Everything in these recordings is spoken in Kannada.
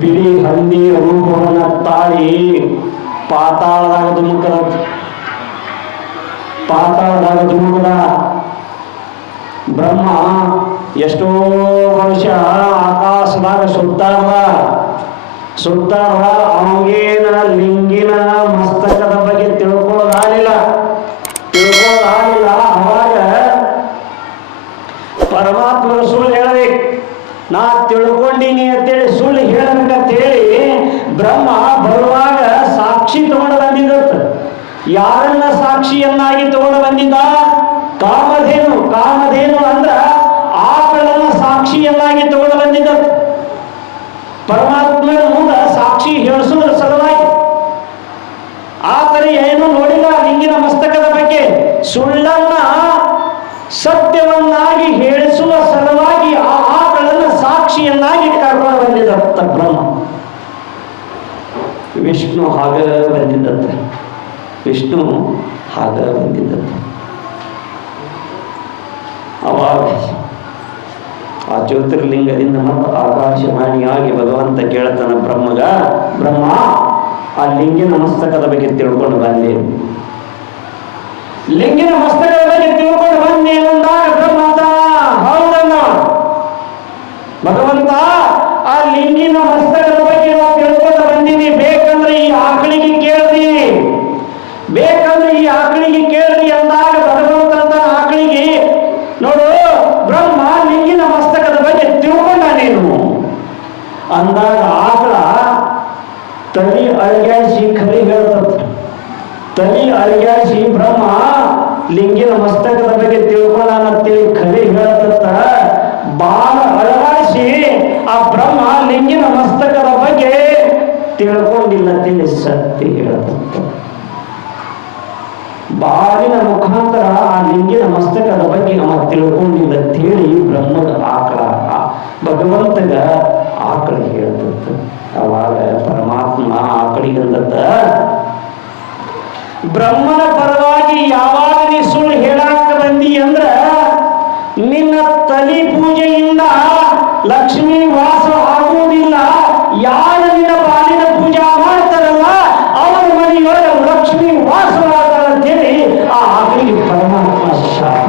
ಬಿಳಿ ಹಂದಿ ರೂಪವನ್ನ ತಾಳಿ ಪಾತಾಳದಾಗ ಧುಮುಕದ ಬ್ರಹ್ಮ ಎಷ್ಟೋ ವರ್ಷ ಆಕಾಶದಾಗ ಸುತ್ತಾರ ಅವಗೇನ ಲಿಂಗಿನ ಮಸ್ತಕದ ಬಗ್ಗೆ ತಿಳ್ಕೊಳ್ಳೋದಾಗಲಿಲ್ಲ. ಅವಾಗ ಪರಮಾತ್ಮನ ಸುಳ್ಳು ಹೇಳಬೇಕು, ನಾ ತಿಳ್ಕೊಂಡಿನಿ ಅಂತೇಳಿ ಸುಳ್ಳು ಹೇಳಬೇಕಂತೇಳಿ ಬ್ರಹ್ಮ ಬರುವಾಗ ಸಾಕ್ಷಿ ತಗೊಂಡು ಬಂದಿದ್ದ. ಯಾರನ್ನ ಸಾಕ್ಷಿಯನ್ನಾಗಿ ತಗೊಂಡು ಬಂದಿದ್ದ? ಕಾಮಧೇನು ಅಂದ್ರ ಆಕಳನ್ನ ಸಾಕ್ಷಿಯನ್ನಾಗಿ ತಗೊಂಡು ಬಂದಿದ್ದ. ಪರಮಾತ್ಮನ ಮುಂದೆ ಸಾಕ್ಷಿ ಹೇಳಿಸುವುದರ ಸಲುವಾಗಿ. ಆತನ ಏನು ನೋಡಿಲ್ಲ ಲಿಂಗಿನ ಮಸ್ತಕದ ಬಗ್ಗೆ. ಸುಳ್ಳನ್ನ ಸತ್ಯವನ್ನಾಗಿ ಹೇಳಿಸುವ ಸಲುವಾಗಿ ಆ ಆಕಳನ್ನ ಸಾಕ್ಷಿಯನ್ನಾಗಿ ಕರ್ಕೊಂಡು ಬಂದಿದ್ದ ಬ್ರಹ್ಮ. ವಿಷ್ಣು ಹಾಗ ಬಂದಿದ್ದಂತೆ. ಅವಾಗ ಆ ಜ್ಯೋತಿರ್ಲಿಂಗದಿಂದ ಮತ್ತು ಆಕಾಶವಾಣಿಯಾಗಿ ಭಗವಂತ ಕೇಳ್ತಾನ ಬ್ರಹ್ಮ ಆ ಲಿಂಗಿನ ಮಸ್ತಕದ ಬಗ್ಗೆ ತಿಳ್ಕೊಂಡು ಬಂದೆ. ಲಿಂಗಿನ ಮಸ್ತಕದ ಬಗ್ಗೆ ತಿಳ್ಕೊಂಡು ಬಂದೆ ಅಂದಾಗ ಬ್ರಹ್ಮಂತ ಹೌದನ್ನ ಭಗವಂತ ಆ ಲಿಂಗಿನ ಮಸ್ತಕದ ಬಗ್ಗೆ ನಾವು ತಿಳ್ಕೊಂಡು ಬಂದೀನಿ. ಬೇಕಂದ್ರೆ ಈ ಆಕಳಿಗೆ ಕೇಳ್ರಿ ಅಂದಾಗ ಭಗವಂತ ಆಕಳಿಗೆ ನೋಡು ಬ್ರಹ್ಮ ಲಿಂಗಿನ ಮಸ್ತಕದ ಬಗ್ಗೆ ತಿಳ್ಕೊಂಡ ನೀನು ಅಂದಾಗ ಆಕಳ ತಲೆ ಅಳಗ್ಯಾಡಿಸಿ ಖರಿ ಹೇಳ್ತತಿ. ಬ್ರಹ್ಮ ಲಿಂಗಿನ ಮಸ್ತಕದ ಬಗ್ಗೆ ತಿಳ್ಕೊಂಡಂತೇಳಿ ಖರಿ ಹೇಳ್ತತ್ತ. ಬಾಳ ಅಳಗಾಡಿಸಿ ಆ ಬ್ರಹ್ಮ ಲಿಂಗಿನ ಮಸ್ತಕದ ಬಗ್ಗೆ ತಿಳ್ಕೊಂಡಿಲ್ಲ ಅಂತೇಳಿ ಸತ್ಯ ಹೇಳ್ತತ್ತ. ಬಾಳಿನ ಮುಖಾಂತರ ಆ ಲಿಂಗಿನ ಮಸ್ತಕದ ಬಗ್ಗೆ ಅವ ತಿಳ್ಕೊಂಡಿಲ್ಲ ಅಂತೇಳಿ ಬ್ರಹ್ಮದ ಭಗವಂತಗ ಆಕಳ ಹೇಳ್ತತ್ತ. ಅವಾಗ ಪರಮಾತ್ಮ ಆಕಳಿಗಂದತ್ತ, ಬ್ರಹ್ಮನ ಪರವಾಗಿ ಯಾವಾಗ ನೀ ಸುಳ್ಳು ಹೇಳಾಕ ಬಂದಿ ಅಂದ್ರ ನಿನ್ನ ತಲಿ ಪೂಜೆಯಿಂದ ಲಕ್ಷ್ಮೀ ವಾಸ ಆಗುವುದಿಲ್ಲ. ಯಾರು ನಿನ್ನ ಬಾಲಿನ ಪೂಜಾ ಮಾಡ್ತಾರಲ್ಲ ಅವರ ಮನೆಯೊಳಗೆ ಲಕ್ಷ್ಮೀ ವಾಸವಾಗ್ತಾರ ಅಂತೇಳಿ ಆ ಆಕಳಿಗೆ ಪರಮಾತ್ಮ ಶಾಪ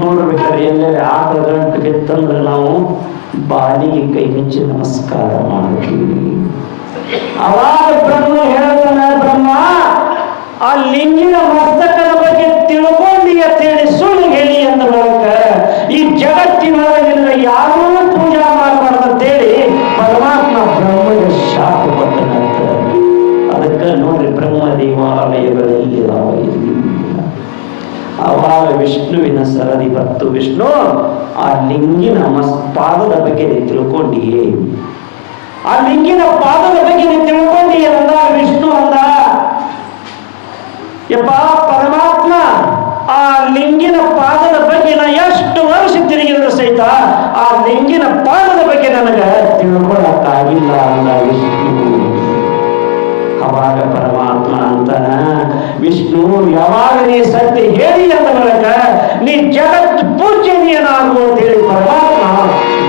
ನೋಡ್ಬೇಕಾದ್ರೆ ಎಲ್ಲೆಲ್ಲಿ ಆಕಳ ಗಂಟು ಬಿತ್ತಂದ್ರೆ ನಾವು ಬಾಲಿಗೆ ಕೈ ಹೆಚ್ಚಿ ನಮಸ್ಕಾರ ಮಾಡ್ತೀವಿ. ಅವಾಗ ಬ್ರಹ್ಮ ಹೇಳ್ತಾನೆ, ಬ್ರಹ್ಮ ಆ ಲಿಂಗಿನ ಮಸ್ತಕದ ಬಗ್ಗೆ ತಿಳ್ಕೊಂಡಿ ಅಂತೇಳಿ ಸುಳ್ಳು ಹೇಳಿ ಅಂದ ಬಳಿಕ ಈ ಜಗತ್ತಿನೊಳಗೆ ಯಾರೂ ಪೂಜಾ ಮಾಡಬಾರ್ದಂತೇಳಿ ಪರಮಾತ್ಮ ಬ್ರಹ್ಮಗೆ ಶಾಪ ಕೊಟ್ಟನಂತ. ಅದಕ್ಕೆ ನೋಡ್ರಿ ಬ್ರಹ್ಮ ದೇವಾಲಯಗಳಲ್ಲಿ ಅವಾಗ ವಿಷ್ಣುವಿನ ಸರದಿ ಬತ್ತು. ವಿಷ್ಣು ಆ ಲಿಂಗಿನ ಪಾದದ ಬಗ್ಗೆ ತಿಳ್ಕೊಂಡಿಯೇ, ಆ ಲಿಂಗಿನ ಪಾದದ ಬಗ್ಗೆ ತಿಳ್ಕೊಂಡಿಯೇ ಅಂದ ವಿಷ್ಣು ಅಂದ. ಯಪ್ಪ ಪರಮಾತ್ಮ ಆ ಲಿಂಗಿನ ಪಾದದ ಬಗ್ಗೆ ನಾ ಎಷ್ಟು ವರ್ಷ ತಿರುಗಿದ್ರು ಸಹಿತ ಆ ಲಿಂಗಿನ ಪಾದದ ಬಗ್ಗೆ ನನಗೆ ತಿಳ್ಕೊಳಕ್ಕಾಗಿಲ್ಲ ಅಂದ ವಿಷ್ಣು. ಅವಾಗ ಪರಮಾತ್ಮ ಅಂತಾನ, ವಿಷ್ಣು ಯಾವಾಗ ನೀ ಸತ್ಯ ಹೇಳಿ ಅಂದ ಬಳಿಕ ನೀ ಜಗತ್ ಪೂಜ್ಯನೀಯನಾಗು ಅಂತ ಹೇಳಿ ಪರಮಾತ್ಮ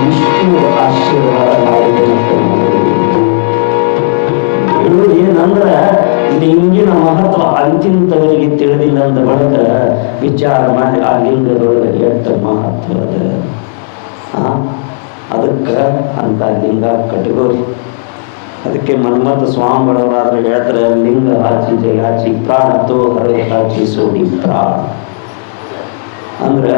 ವಿಷ್ಣು ಆಶೀರ್ವಾದ ಏನಂದ್ರ ಲಿಂಗಿನ ಮಹತ್ವ ಅಂತಿಂತವರಿಗೆ ತಿಳಿದಿಲ್ಲ ಅಂದ ಬಳಿಕ ವಿಚಾರ ಮಾಡಿ ಆ ಲಿಂಗದೊಳಗೆ ಎಷ್ಟು ಮಹತ್ವ ಅದ. ಅದಕ್ಕೆ ಅಂತ ಲಿಂಗ ಕಟ್ಕೋರಿ. ಅದಕ್ಕೆ ಮನ್ಮಥ ಸ್ವಾಮಿಗಳವರಾದ್ರೆ ಹೇಳ್ತಾರೆ, ಲಿಂಗ ಹಾಚಿ ಜಯ ಹಾಚಿ ಪ್ರಾಣ ತೋ ಹರ ಹಾಚಿ ಸೋಡಿ ಪ್ರಾಣ ಅಂದ್ರೆ